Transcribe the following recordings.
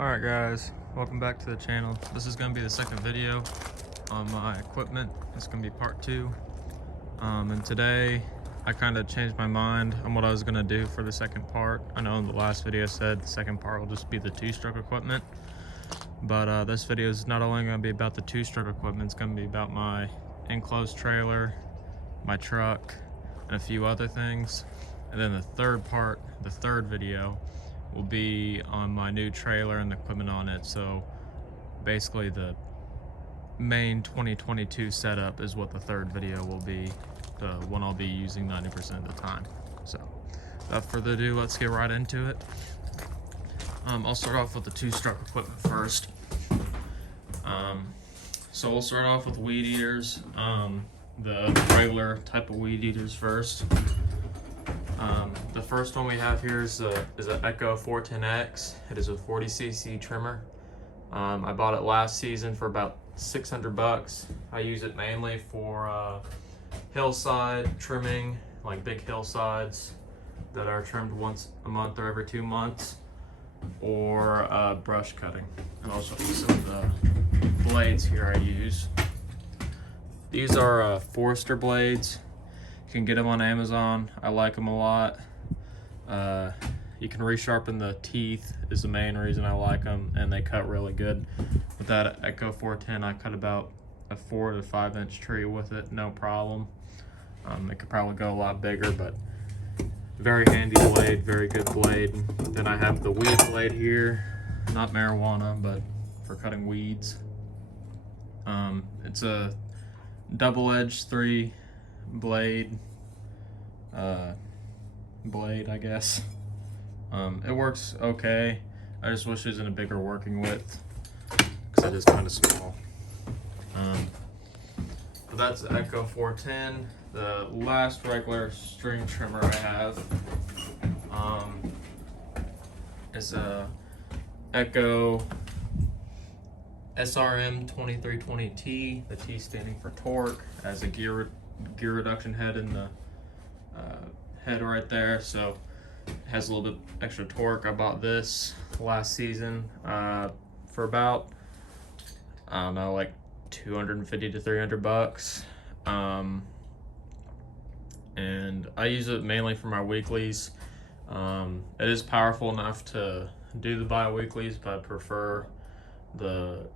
Alright guys, welcome back to the channel. This is going to be the second video on my equipment. It's going to be part 2. And today I kind of changed my mind on what I was going to do for the second part. I know in the last video I said the second part will just be the 2-stroke equipment. But this video is not only going to be about the 2-stroke equipment, it's going to be about my enclosed trailer, my truck, and a few other things. And then the third part, the third video, will be on my new trailer and the equipment on it. So basically the main 2022 setup is what the third video will be, the one I'll be using 90% of the time. So without further ado, let's get right into it. I'll start off with the 2-stroke equipment first. So we'll start off with weed eaters, the regular type of weed eaters first. The first one we have here is an Echo 410X. It is a 40cc trimmer. I bought it last season for about 600 bucks. I use it mainly for hillside trimming, like big hillsides that are trimmed once a month or every 2 months, or brush cutting. And I'll show you some of the blades here I use. These are Forester blades. You can get them on Amazon. I like them a lot. You can resharpen the teeth is the main reason I like them, and they cut really good. With that Echo 410, I cut about a 4 to 5 inch tree with it, no problem. It could probably go a lot bigger, but very handy blade, very good blade. Then I have the weed blade here, not marijuana, but for cutting weeds. It's a double-edged 3 blade, I guess. It works okay. I just wish it was in a bigger working width because it is kind of small. But that's the Echo 410. The last regular string trimmer I have is a Echo SRM 2320T. The T standing for torque. It has a gear reduction head in the head right there, so it has a little bit extra torque. I bought this last season for about, I don't know, like 250 to 300 bucks. And I use it mainly for my weeklies. It is powerful enough to do the bi-weeklies, but I prefer the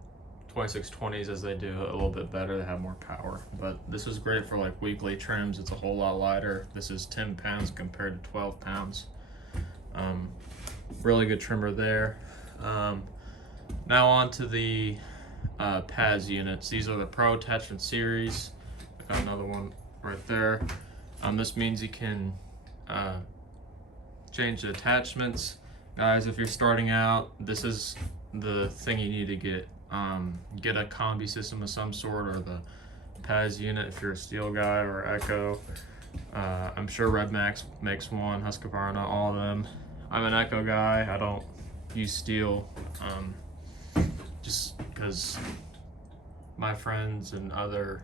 2620s as they do a little bit better. They have more power, but this is great for like weekly trims. It's a whole lot lighter. This is 10 pounds compared to 12 pounds. Really good trimmer there. Now on to the PAZ units. These are the Pro Attachment Series. I got another one right there. This means you can change the attachments. Guys, if you're starting out, this is the thing you need to get. Get a combi system of some sort, or the PAZ unit if you're a steel guy, or Echo. I'm sure Redmax makes one, Husqvarna, all of them. I'm an Echo guy. I don't use steel, just because my friends and other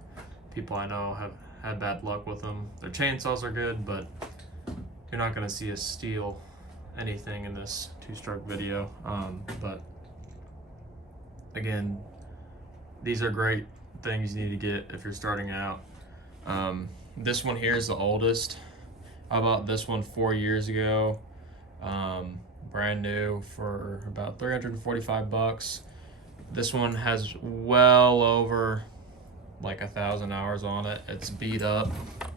people I know have had bad luck with them. Their chainsaws are good, but you're not going to see us steal anything in this 2-stroke video. But again, these are great things you need to get if you're starting out. This one here is the oldest. I bought this one 4 years ago, brand new, for about 345 bucks. This one has well over like 1,000 hours on it. It's beat up.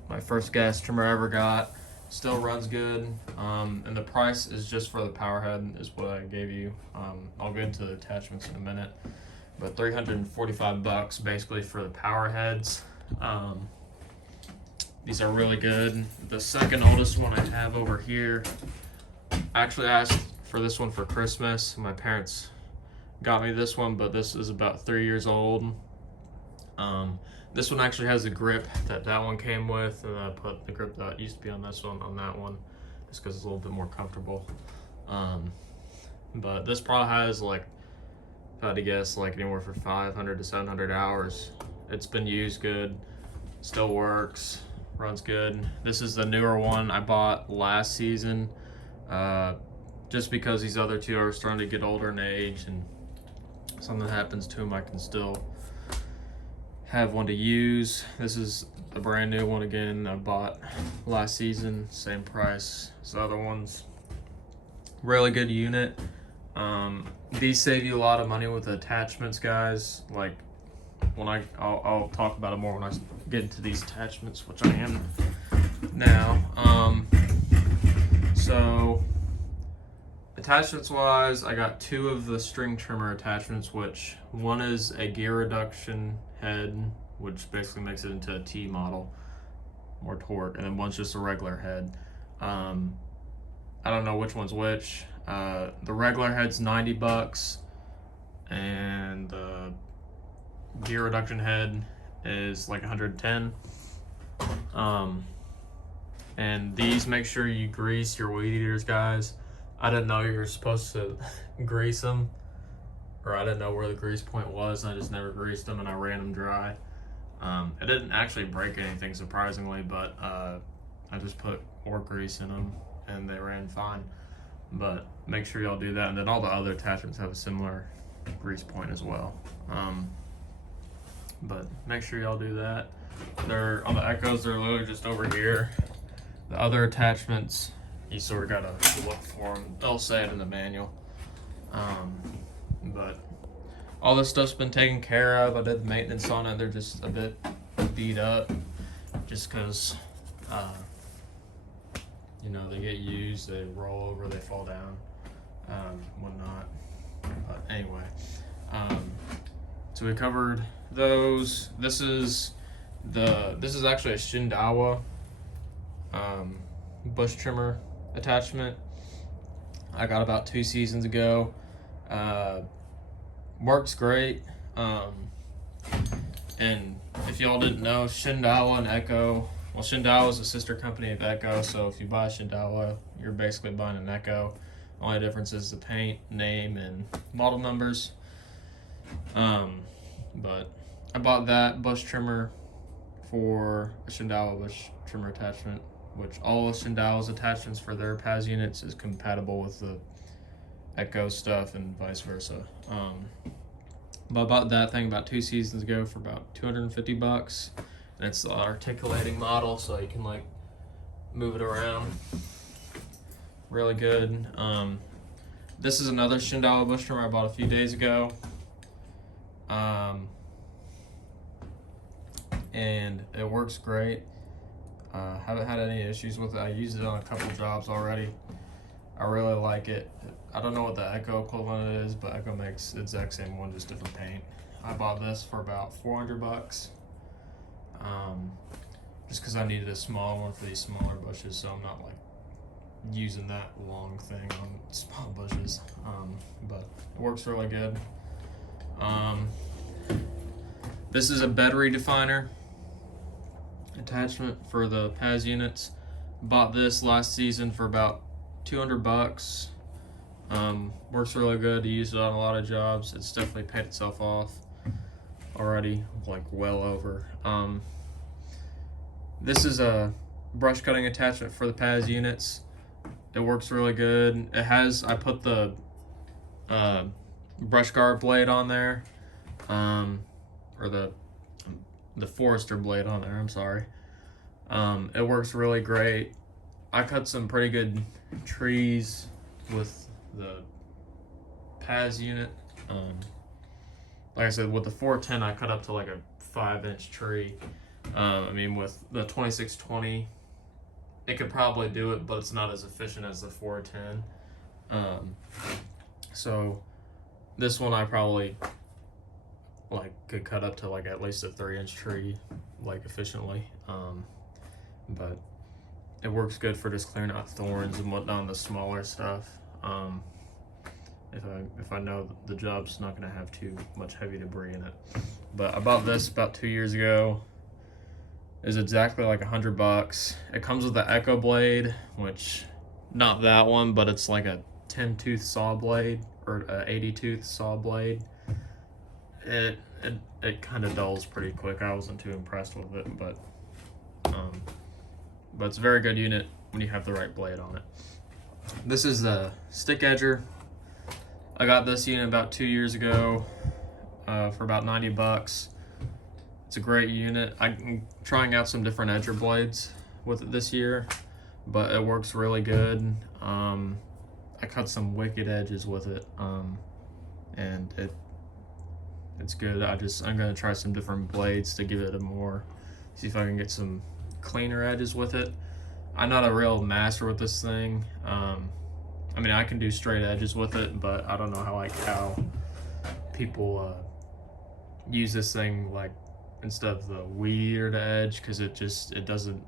My first gas trimmer I ever got. Still runs good. And the price is just for the power head is what I gave you. I'll get into the attachments in a minute. But 345 bucks basically for the power heads. These are really good. The second oldest one I have over here, I actually asked for this one for Christmas. My parents got me this one, but this is about 3 years old. This one actually has a grip that one came with, and I put the grip that used to be on this one on that one, just because it's a little bit more comfortable. But this probably has, like, if I had to guess, like anywhere from 500 to 700 hours. It's been used good, still works, runs good. This is the newer one I bought last season. just because these other two are starting to get older in age and something happens to them, I can still have one to use. This is a brand new one again. I bought last season, same price as the other ones. Really good unit. These save you a lot of money with the attachments, guys. Like when I'll talk about it more when I get into these attachments, which I am now. So attachments wise, I got two of the string trimmer attachments, which one is a gear reduction head, which basically makes it into a T model, more torque, and then one's just a regular head. I don't know which one's which. The regular head's $90, and the gear reduction head is like 110. And these, make sure you grease your weed eaters, guys. I didn't know you were supposed to grease them, or I didn't know where the grease point was, and I just never greased them, and I ran them dry. It didn't actually break anything, surprisingly, but I just put more grease in them, and they ran fine. But make sure y'all do that, and then all the other attachments have a similar grease point as well. But make sure y'all do that. They're on the Echoes, they're literally just over here. The other attachments, you sort of gotta look for them. They'll say it in the manual. But all this stuff's been taken care of. I did the maintenance on it. They're just a bit beat up, just because you know, they get used, they roll over, they fall down, whatnot. But anyway, so we covered those. This is actually a Shindawa bush trimmer attachment. I got about 2 seasons ago. Works great. And if y'all didn't know, Shindawa and Echo, well, Shindawa is a sister company of Echo, so if you buy Shindawa, you're basically buying an Echo. Only difference is the paint, name, and model numbers. But I bought that bush trimmer for a Shindawa bush trimmer attachment, which all of Shindawa's attachments for their PAS units is compatible with the Echo stuff and vice versa. But I bought that thing about 2 seasons ago for about $250, and it's the articulating model, so you can like move it around. Really good. This is another Shindawa bush trimmer I bought a few days ago. And it works great. Haven't had any issues with it. I used it on a couple jobs already. I really like it. I don't know what the Echo equivalent is, but Echo makes the exact same one, just different paint. I bought this for about $400. Just because I needed a small one for these smaller bushes, so I'm not like using that long thing on small bushes. But it works really good. This is a bed redefiner attachment for the PAS units. Bought this last season for about $200. Works really good. I used it on a lot of jobs. It's definitely paid itself off already, like well over. This is a brush cutting attachment for the PAS units. It works really good. It has, I put the brush guard blade on there, or the Forester blade on there, I'm sorry. It works really great. I cut some pretty good trees with the PAS unit. Like I said, with the 410, I cut up to like a 5-inch tree. I mean, with the 2620, it could probably do it, but it's not as efficient as the 410. So this one I probably like could cut up to like at least a 3-inch tree, like efficiently. But it works good for just clearing out thorns and whatnot, the smaller stuff. If I know the job's not gonna have too much heavy debris in it. But I bought this about 2 years ago. Is exactly like $100. It comes with the Echo blade, which not that one, but it's like a 10-tooth saw blade or a 80-tooth saw blade. It kind of dulls pretty quick. I wasn't too impressed with it, but it's a very good unit when you have the right blade on it. This is the stick edger. I got this unit about 2 years ago for about 90 bucks. It's a great unit. I'm trying out some different edger blades with it this year, but it works really good. I cut some wicked edges with it, and it's good. I'm gonna try some different blades to give it a more, see if I can get some cleaner edges with it. I'm not a real master with this thing. I mean, I can do straight edges with it, but I don't know how people use this thing like instead of the weird edge, because it doesn't,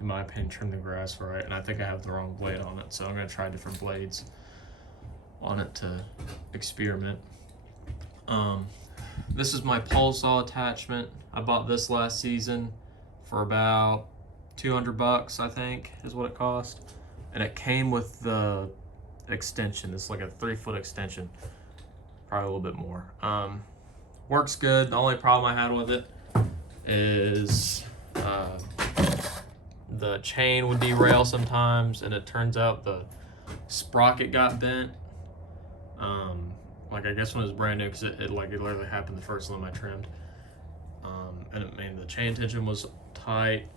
in my opinion, trim the grass right. And I think I have the wrong blade on it, so I'm gonna try different blades on it to experiment. This is my pole saw attachment. I bought this last season for about 200 bucks, I think, is what it cost. And it came with the extension. It's like a 3-foot extension, probably a little bit more. Works good. The only problem I had with it is the chain would derail sometimes, and it turns out the sprocket got bent. Like I guess when it was brand new, because it literally happened the first limb I trimmed. And it made the chain tension was tight,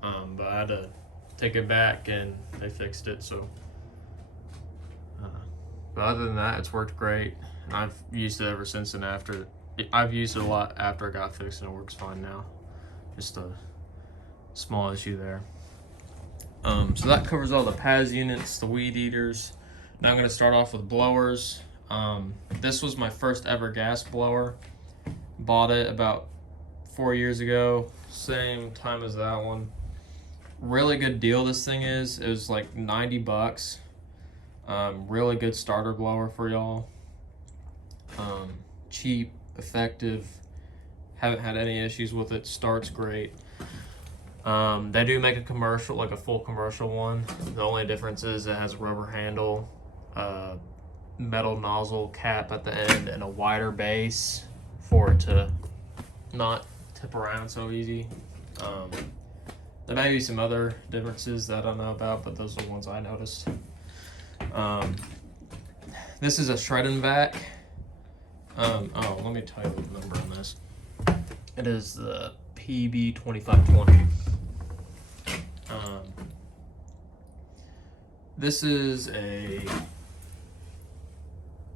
but I had to take it back and they fixed it. So, but other than that, it's worked great. And I've used it ever since, and after I've used it a lot after it got fixed, and it works fine now. Just a small issue there. So that covers all the PAZ units, the weed eaters. Now I'm going to start off with blowers. This was my first ever gas blower. Bought it about 4 years ago, same time as that one. Really good deal this thing is. It was like 90 bucks. Really good starter blower for y'all. Cheap, effective. Haven't had any issues with it. Starts great. They do make a commercial, like a full commercial one. The only difference is it has a rubber handle, metal nozzle cap at the end, and a wider base for it to not tip around so easy. There may be some other differences that I don't know about, but those are the ones I noticed. This is a Shred and Vac. Oh, let me tell you the number on this. It is the PB2520. This is a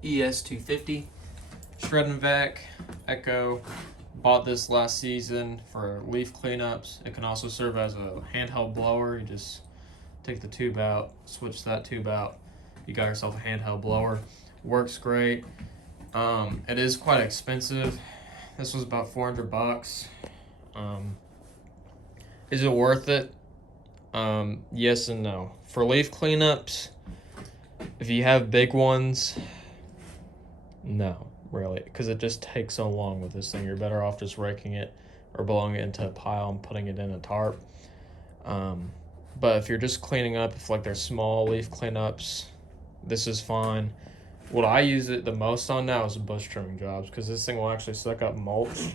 Es250 Shred and Vac Echo. Bought this last season for leaf cleanups. It can also serve as a handheld blower. You just take the tube out, switch that tube out. You got yourself a handheld blower. Works great. It is quite expensive. This was about 400 bucks. Is it worth it? Yes and no. For leaf cleanups, if you have big ones, no, really, because it just takes so long with this thing. You're better off just raking it or blowing it into a pile and putting it in a tarp. But if you're just cleaning up, if like they're small leaf cleanups, this is fine. What I use it the most on now is bush trimming jobs, because this thing will actually suck up mulch.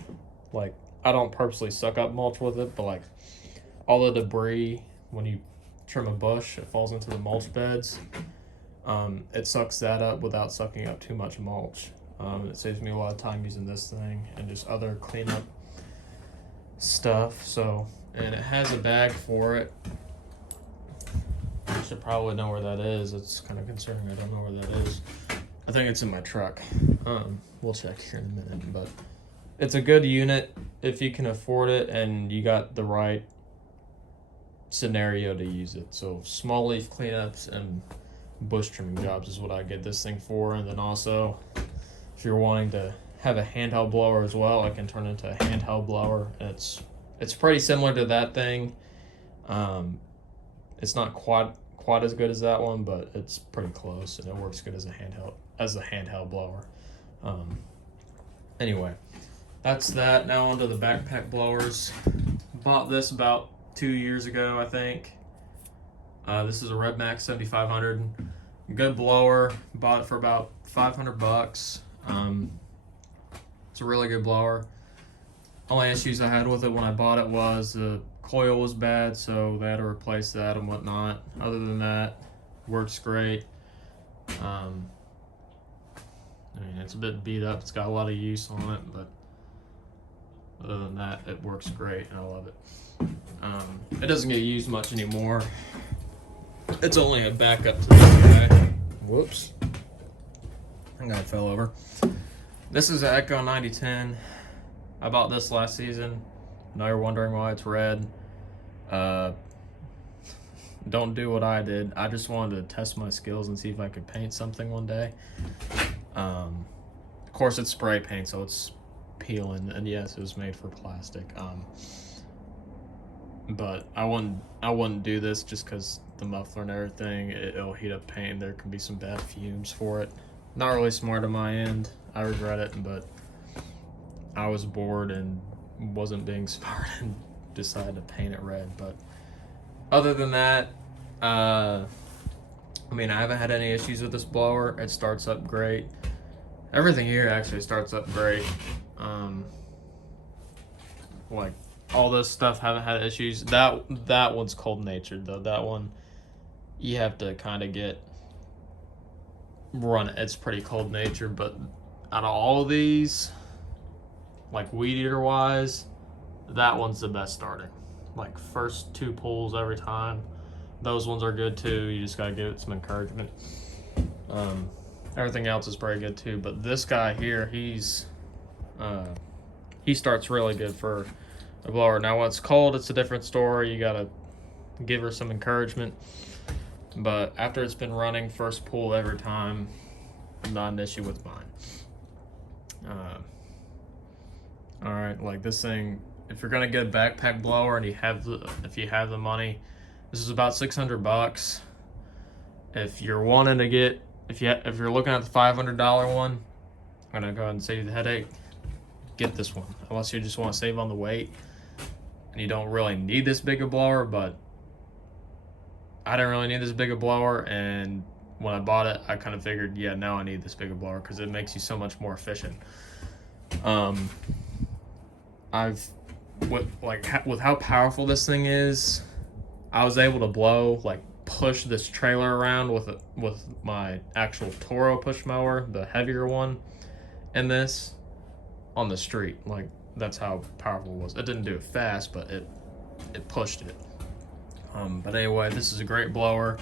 Like, I don't purposely suck up mulch with it, but like all the debris, when you trim a bush, it falls into the mulch beds. It sucks that up without sucking up too much mulch. It saves me a lot of time using this thing and just other cleanup stuff. So, and it has a bag for it. I should probably know where that is. It's kind of concerning. I don't know where that is. I think it's in my truck. We'll check here in a minute, but it's a good unit if you can afford it and you got the right scenario to use it. So small leaf cleanups and bush trimming jobs is what I get this thing for. And then also, if you're wanting to have a handheld blower as well, I can turn it into a handheld blower. And it's pretty similar to that thing. It's not quite as good as that one, but it's pretty close, and it works good as a handheld blower. Anyway, that's that. Now onto the backpack blowers. Bought this about 2 years ago, I think. This is a Redmax 7500. Good blower. Bought it for about 500 bucks. It's a really good blower. Only issues I had with it when I bought it was the coil was bad, so they had to replace that and whatnot. Other than that, Works great. I mean, it's a bit beat up. It's got a lot of use on it, but other than that, it works great, and I love it. It doesn't get used much anymore. It's only a backup to this guy. Whoops. I think I fell over. This is an Echo 9010. I bought this last season. Now you're wondering why it's red. Don't do what I did. I just wanted to test my skills and see if I could paint something one day. Of course, it's spray paint, so it's peeling, and yes, it was made for plastic. But I wouldn't do this just because the muffler and everything, it'll heat up paint. There can be some bad fumes for it. Not really smart on my end. I regret it, but I was bored and wasn't being smart and decided to paint it red. But other than that, I mean, I haven't had any issues with this blower. It starts up great. Everything here actually starts up great. Like all this stuff, haven't had issues. That one's cold natured though. That one you have to kind of run it. It's pretty cold natured, but out of all of these, like weed eater wise, that one's the best starting. Like first 2 pulls every time, those ones are good too. You just gotta give it some encouragement. Everything else is pretty good too, but this guy here, he starts really good for a blower. Now when it's cold, it's a different story. You gotta give her some encouragement, but after it's been running first pull every time, not an issue with mine. All right, like this thing, if you're gonna get a backpack blower and if you have the money, this is about $600. If you're wanting to get, if you're looking at the $500 one, I'm gonna go ahead and save you the headache. Get this one, unless you just want to save on the weight and you don't really need this big a blower. But I didn't really need this big a blower, and when I bought it, I kind of figured, yeah, now I need this big a blower because it makes you so much more efficient. With how powerful this thing is, I was able to push this trailer around with my actual Toro push mower, the heavier one, and this on the street. Like, that's how powerful it was. It didn't do it fast, but it pushed it. But anyway, this is a great blower.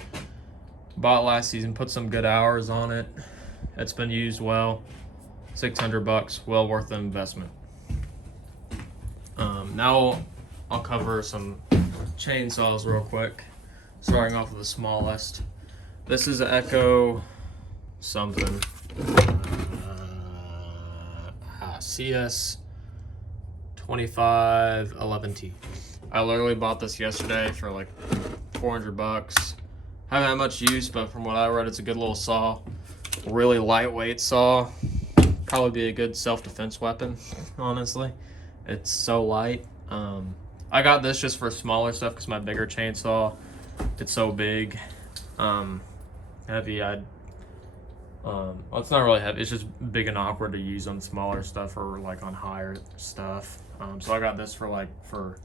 Bought last season, put some good hours on it. It's been used well. $600, well worth the investment. Now I'll cover some chainsaws real quick, starting off with the smallest. This is an Echo something, Cs590 11T. I literally bought this yesterday for like $400. Haven't had much use, but from what I read, it's a good little saw. Really lightweight saw. Probably be a good self-defense weapon, honestly. It's so light. I got this just for smaller stuff because my bigger chainsaw, it's so big. Heavy, well, it's not really heavy. It's just big and awkward to use on smaller stuff or like on higher stuff. So I got this for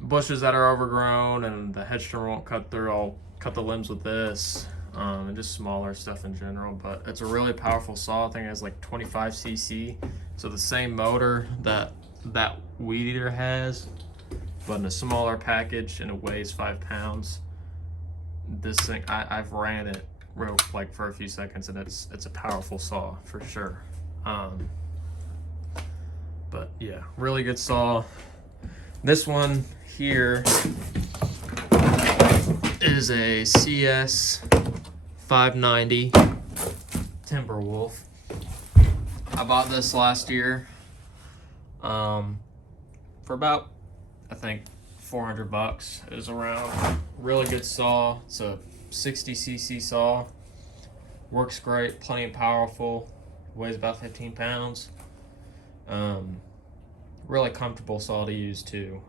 bushes that are overgrown and the hedge trimmer won't cut through. I'll cut the limbs with this, and just smaller stuff in general. But it's a really powerful saw. I think it has like 25 cc, so the same motor that weed eater has, but in a smaller package, and it weighs 5 pounds. This thing, I've ran it for a few seconds, and it's a powerful saw for sure. But yeah, really good saw. This one here is a Cs590 Timberwolf. I bought this last year for about, I think, $400 is around. Really good saw. It's a 60 cc saw. Works great, plenty powerful. Weighs about 15 pounds. Really comfortable saw to use too.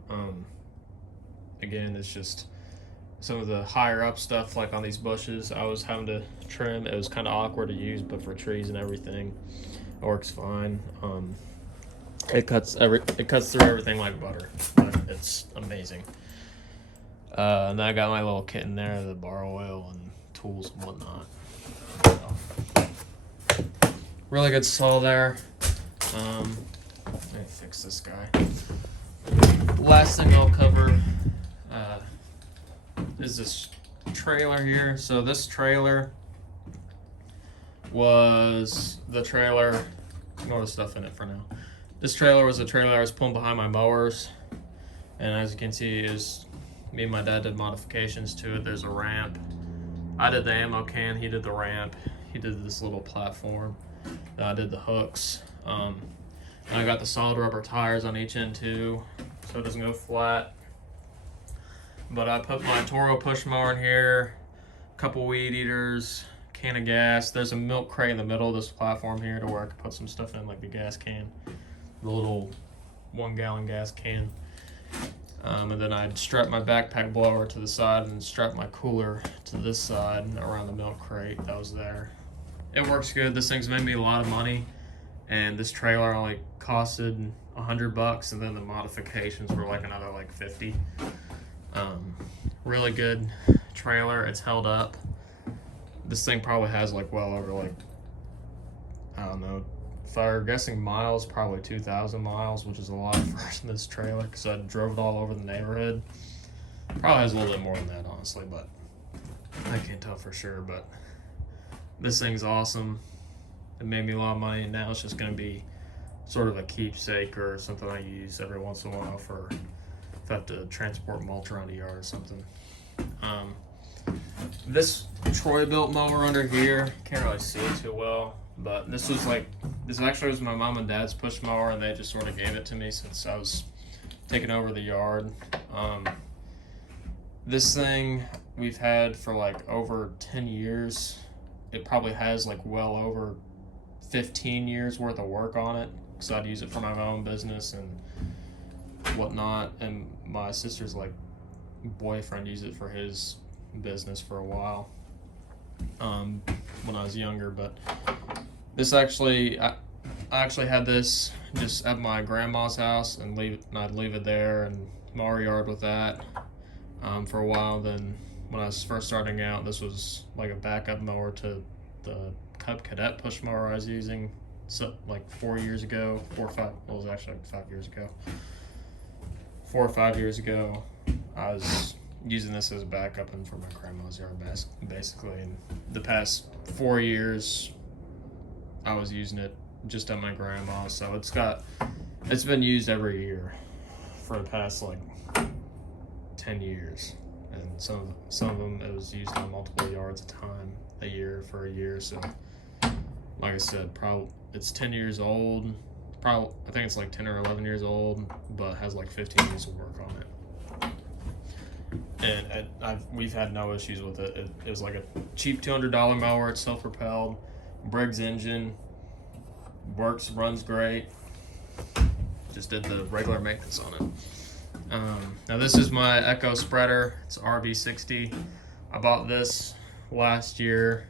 Again, it's just some of the higher up stuff, like on these bushes, I was having to trim. It was kind of awkward to use, but for trees and everything, it works fine. It cuts through everything like butter. It's amazing. And I got my little kit in there, the bar oil and tools and whatnot. So, really good saw there. Let me fix this guy. Last thing I'll cover is this trailer here. So this trailer was the trailer, ignore the stuff in it for now. This trailer was the trailer I was pulling behind my mowers, and as you can see, is me and my dad did modifications to it. There's a ramp. I did the ammo can, he did the ramp, he did this little platform. I did the hooks. I got the solid rubber tires on each end too, so it doesn't go flat. But I put my Toro push mower in here, a couple weed eaters, can of gas. There's a milk crate in the middle of this platform here to where I could put some stuff in, like the gas can, the little 1 gallon gas can. And then I'd strap my backpack blower to the side and strap my cooler to this side around the milk crate that was there. It works good. This thing's made me a lot of money, and this trailer only costed $100, and then the modifications were like another like 50. Really good trailer. It's held up. This thing probably has like well over like, I don't know, if I were guessing miles, probably 2,000 miles, which is a lot for this trailer because I drove it all over the neighborhood. Probably has a little bit more than that, honestly, but I can't tell for sure. But this thing's awesome. It made me a lot of money, and now it's just going to be sort of a keepsake or something I use every once in a while for if I have to transport mulch around the yard or something. This Troy built mower under here, can't really see it too well, but this actually was my mom and dad's push mower, and they just sort of gave it to me since I was taking over the yard. This thing we've had for like over 10 years. It probably has like well over 15 years worth of work on it, because I'd use it for my own business and whatnot, and my sister's like boyfriend used it for his business for a while when I was younger. But this actually, I actually had this just at my grandma's house, and I'd leave it there and mow our yard with that for a while. Then when I was first starting out, this was like a backup mower to the Cub Cadet push mower I was using, so like 4 years ago, 4 or 5, well, it was actually like 5 years ago. 4 or 5 years ago, I was using this as a backup and for my grandma's yard basically. And the past 4 years, I was using it just at my grandma's, so it's been used every year for the past like 10 years. And some of them, it was used on multiple yards a year for a year. So like I said, probably it's 10 years old. I think it's like 10 or 11 years old, but has like 15 years of work on it. And we've had no issues with it. It was like a cheap $200 mower. It's self-propelled, Briggs engine, runs great. Just did the regular maintenance on it. Now this is my Echo spreader. It's RB60. I bought this last year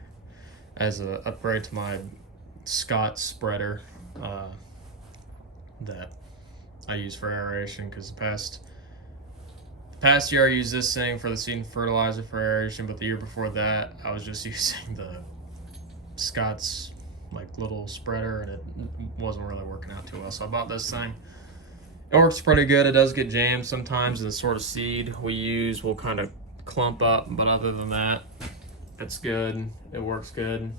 as an upgrade to my Scott spreader that I use for aeration, because the past year I used this thing for the seed and fertilizer for aeration, but the year before that I was just using the Scott's like little spreader, and it wasn't really working out too well, so I bought this thing. It works pretty good. It does get jammed sometimes. The sort of seed we use will kind of clump up, but other than that, it's good. It works good.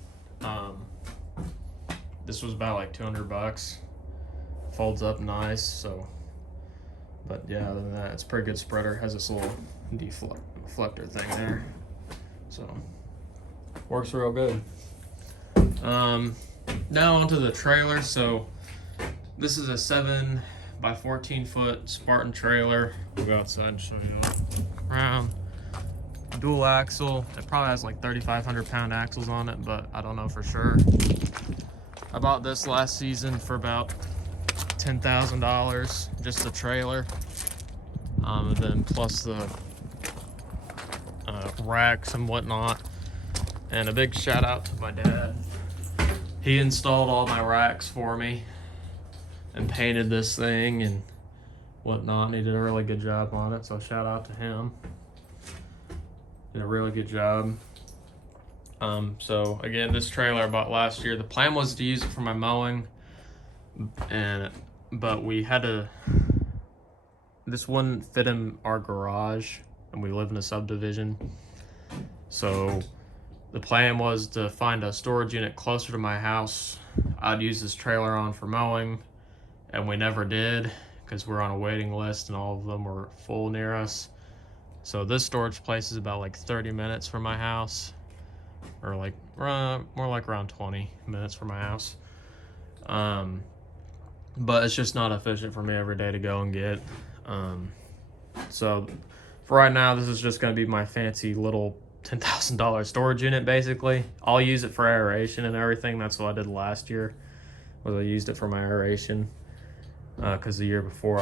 This was about like $200. Folds up nice. So, but yeah, other than that, it's a pretty good spreader. Has this little deflector thing there, so works real good. Now onto the trailer. So this is a 7 by 14 foot Spartan trailer. We'll go outside and show you around. Dual axle. It probably has like 3,500 pound axles on it, but I don't know for sure. I bought this last season for about $10,000, just the trailer, and then plus the racks and whatnot. And a big shout out to my dad. He installed all my racks for me and painted this thing and whatnot, and he did a really good job on it, so shout out to him. Did a really good job. So again, this trailer I bought last year. The plan was to use it for my mowing, but we had to. This wouldn't fit in our garage, and we live in a subdivision. So the plan was to find a storage unit closer to my house. I'd use this trailer on for mowing, and we never did because we're on a waiting list and all of them were full near us. So this storage place is about like 30 minutes from my house, or like more like around 20 minutes from my house. But it's just not efficient for me every day to go and get. So for right now, this is just going to be my fancy little $10,000 storage unit. Basically, I'll use it for aeration and everything. That's what I did last year, was I used it for my aeration, because the year before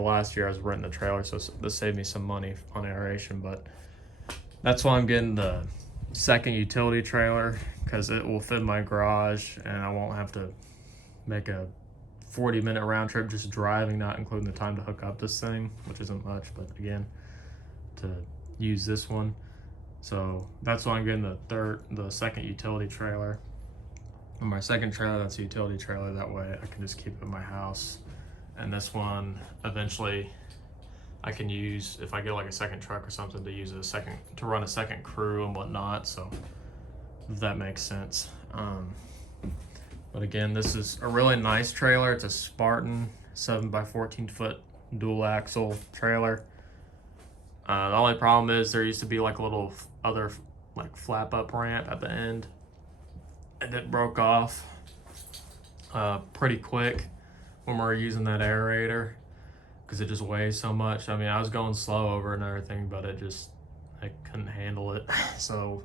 last year I was renting the trailer, so this saved me some money on aeration. But that's why I'm getting the second utility trailer, because it will fit my garage and I won't have to make a 40-minute round trip just driving, not including the time to hook up this thing, which isn't much, but again, to use this one. So that's why I'm getting the second utility trailer. And my second trailer, that's a utility trailer, that way I can just keep it in my house. And this one eventually I can use if I get like a second truck or something, to run a second crew and whatnot. So if that makes sense. But again, this is a really nice trailer. It's a Spartan 7x14 foot dual axle trailer. The only problem is there used to be like a little other like flap up ramp at the end, and it broke off pretty quick when we were using that aerator, because it just weighs so much. I mean, I was going slow over it and everything, but I couldn't handle it. So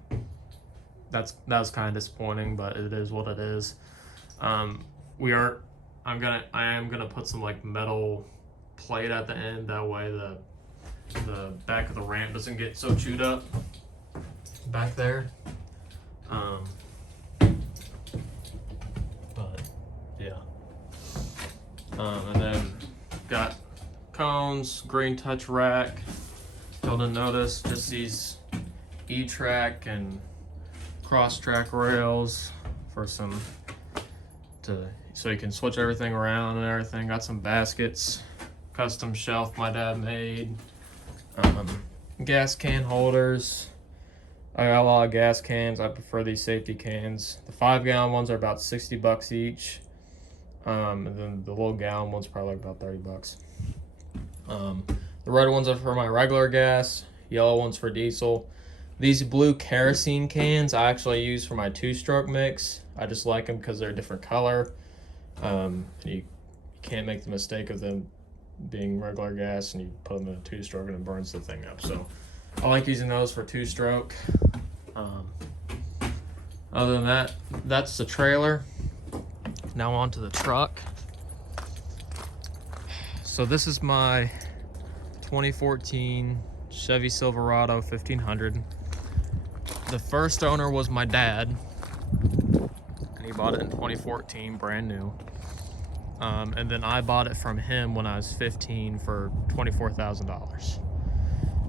that was kind of disappointing, but it is what it is. I am gonna put some like metal plate at the end, that way the back of the ramp doesn't get so chewed up back there. But yeah. And then got cones, green touch rack. Y'all didn't notice, just these E-track and cross track rails for so you can switch everything around and everything. Got some baskets, custom shelf my dad made, gas can holders. I got a lot of gas cans. I prefer these safety cans. The 5-gallon ones are about $60 each, and then the little gallon ones probably about $30. The red ones are for my regular gas, yellow ones for diesel. These blue kerosene cans I actually use for my 2-stroke mix. I just like them because they're a different color. And you can't make the mistake of them being regular gas, and you put them in a 2-stroke and it burns the thing up. So I like using those for 2-stroke. Other than that, that's the trailer. Now on to the truck. So this is my 2014 Chevy Silverado 1500. The first owner was my dad, and he bought it in 2014, brand new. And then I bought it from him when I was 15 for $24,000.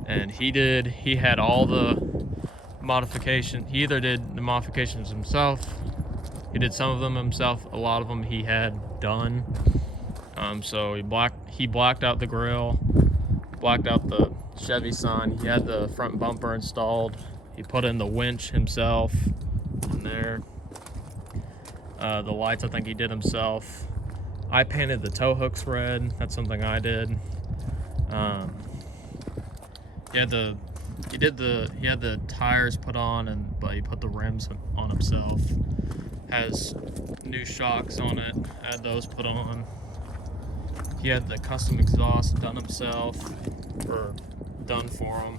And he had all the modifications. He either did the modifications himself, he did some of them himself, a lot of them he had done. So he blacked out the grill, blacked out the Chevy sign. He had the front bumper installed. He put in the winch himself in there. The lights I think he did himself. I painted the tow hooks red. That's something I did. He had the tires put on, but he put the rims on himself. Has new shocks on it. Had those put on. He had the custom exhaust done himself, or done for him,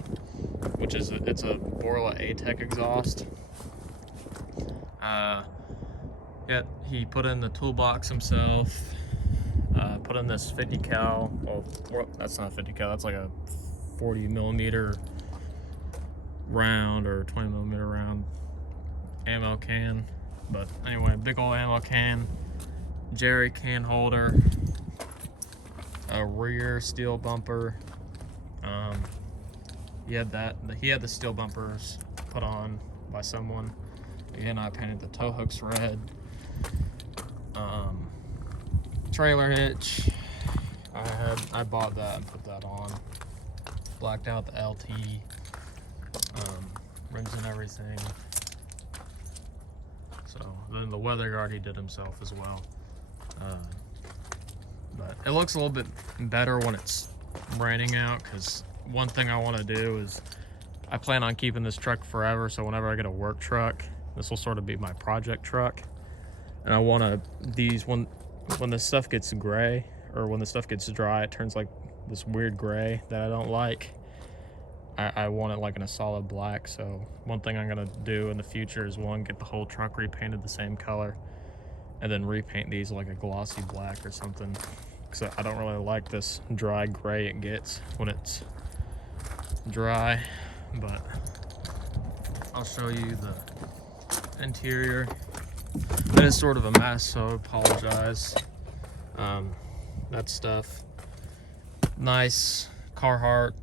which is it's a Borla A-Tech exhaust. Yeah, he put in the toolbox himself. Put in this 50 cal. Well, that's not 50 cal. That's like a 40 millimeter round or 20 millimeter round ammo can. But anyway, big old ammo can, jerry can holder, a rear steel bumper, He had the steel bumpers put on by someone. Again, I painted the tow hooks red. Trailer hitch, I bought that and put that on. Blacked out the LT, rims and everything. So then the weather guard he did himself as well. But it looks a little bit better when it's raining out, because one thing I want to do is I plan on keeping this truck forever, so whenever I get a work truck, this will sort of be my project truck. And I want to, when the stuff gets gray, or when the stuff gets dry, it turns like this weird gray that I don't like. I want it like in a solid black. So one thing I'm gonna do in the future is, one, get the whole truck repainted the same color, and then repaint these like a glossy black or something, because I don't really like this dry gray it gets when it's dry. But I'll show you the interior. It is sort of a mess, so I apologize. That stuff. Nice Carhartt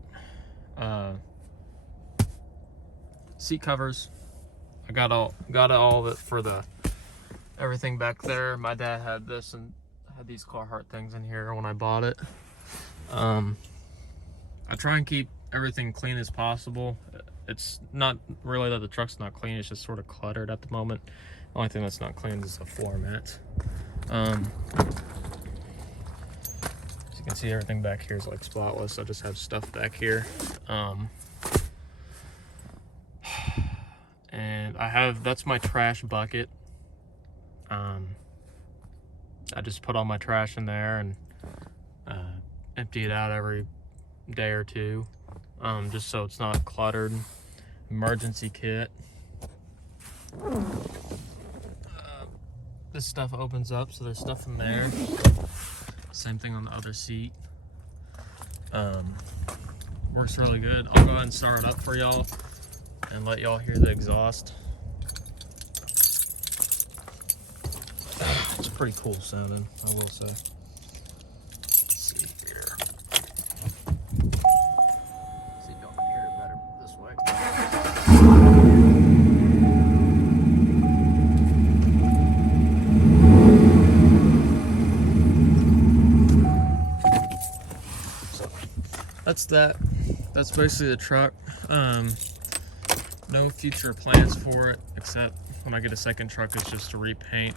seat covers. I got all of it for everything back there. My dad had this and had these Carhartt things in here when I bought it. I try and keep everything clean as possible. It's not really that the truck's not clean, it's just sort of cluttered at the moment. The only thing that's not clean is the floor mats. As you can see, everything back here is like spotless. I just have stuff back here. And that's my trash bucket. I just put all my trash in there and empty it out every day or two, just so it's not cluttered. Emergency kit. This stuff opens up, so there's stuff in there. Same thing on the other seat. Works really good. I'll go ahead and start it up for y'all and let y'all hear the exhaust. It's pretty cool sounding, I will say. Let's see here. See if y'all can hear it better this way. So that's that. That's basically the truck. No future plans for it, except when I get a second truck, it's just to repaint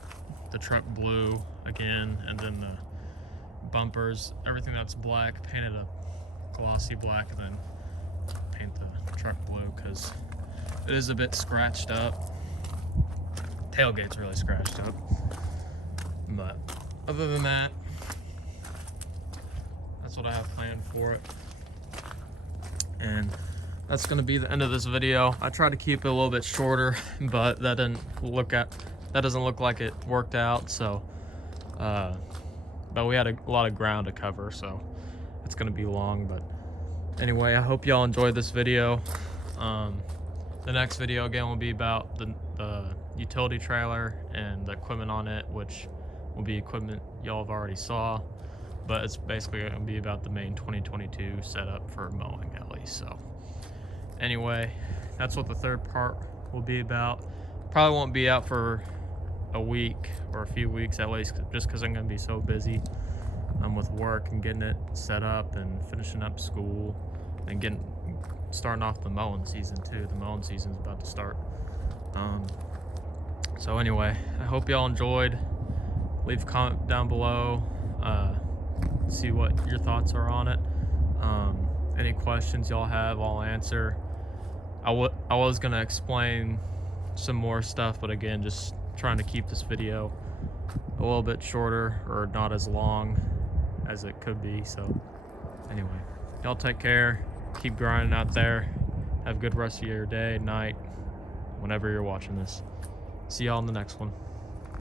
the truck blue again, and then the bumpers, everything that's black, painted a glossy black, and then paint the truck blue, because it is a bit scratched up. Tailgate's really scratched up. But other than that, that's what I have planned for it. And that's going to be the end of this video. I tried to keep it a little bit shorter, but that doesn't look like it worked out. So, but we had a lot of ground to cover, so it's going to be long. But anyway, I hope y'all enjoyed this video. The next video again will be about the utility trailer and the equipment on it, which will be equipment y'all have already saw. But it's basically going to be about the main 2022 setup for mowing, at least. So anyway, that's what the third part will be about. Probably won't be out for a week or a few weeks at least, just because I'm going to be so busy with work and getting it set up and finishing up school and starting off the mowing season too. The mowing season is about to start. So anyway, I hope y'all enjoyed. Leave a comment down below. See what your thoughts are on it. Any questions y'all have, I'll answer. I was gonna explain some more stuff, but again, just trying to keep this video a little bit shorter, or not as long as it could be. So anyway, y'all take care, keep grinding out there, have a good rest of your day, night, whenever you're watching this. See y'all in the next one.